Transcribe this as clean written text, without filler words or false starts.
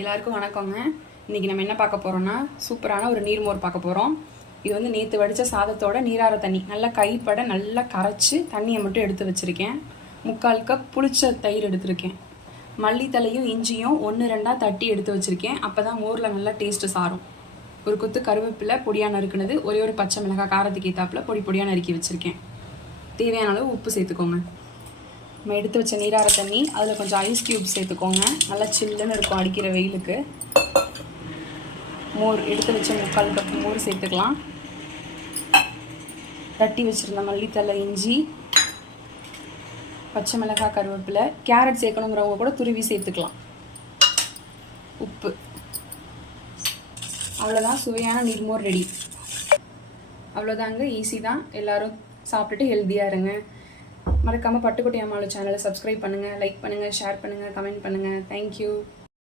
எல்லாருக்கும் வணக்கங்க. இன்றைக்கி நம்ம என்ன பார்க்க போகிறோம்னா சூப்பரான ஒரு நீர்மோர் பார்க்க போகிறோம். இது வந்து நேற்று வடித்த சாதத்தோட நீரார தண்ணி நல்லா கைப்பட நல்லா கரைச்சி தண்ணியை மட்டும் எடுத்து வச்சுருக்கேன். 3/4 கப் புளிச்ச தயிர் எடுத்திருக்கேன். மல்லித்தலையும் இஞ்சியும் 1-2 தட்டி எடுத்து வச்சுருக்கேன். அப்போ தான் மோரில் நல்லா டேஸ்ட்டு சாரும். ஒரு கொத்து கருவேப்பிலை பொடியாக நறுக்குனது, ஒரே ஒரு பச்சை மிளகாய் காரத்துக்கு ஏற்றாப்புல பொடியாக நறுக்கி வச்சுருக்கேன். தேவையான அளவு உப்பு சேர்த்துக்கோங்க. நம்ம எடுத்து வச்ச நீரார தண்ணி, அதில் கொஞ்சம் ஐஸ் க்யூப் சேர்த்துக்கோங்க. நல்லா சில்லுன்னு இருக்கும் அடிக்கிற வெயிலுக்கு. மோர் எடுத்து வச்ச 3/4 கப் மோர் சேர்த்துக்கலாம். தட்டி வச்சுருந்த மல்லித்தலை இஞ்சி, பச்சை மிளகாய் கருவேப்பிலை, கேரட் சேர்க்கணுங்கிறவங்க கூட துருவி சேர்த்துக்கலாம். உப்பு, அவ்வளோதான். சுவையான நீர்மோர் ரெடி. அவ்வளோதாங்க, ஈஸி தான். எல்லோரும் சாப்பிட்டுட்டு ஹெல்த்தியாக இருங்க. மறக்காமல் பட்டுக்குட்டி அம்மாளு சேனலை சப்ஸ்கிரைப் பண்ணுங்கள், லைக் பண்ணுங்கள், ஷேர் பண்ணுங்கள், கமெண்ட் பண்ணுங்கள். தேங்க்யூ.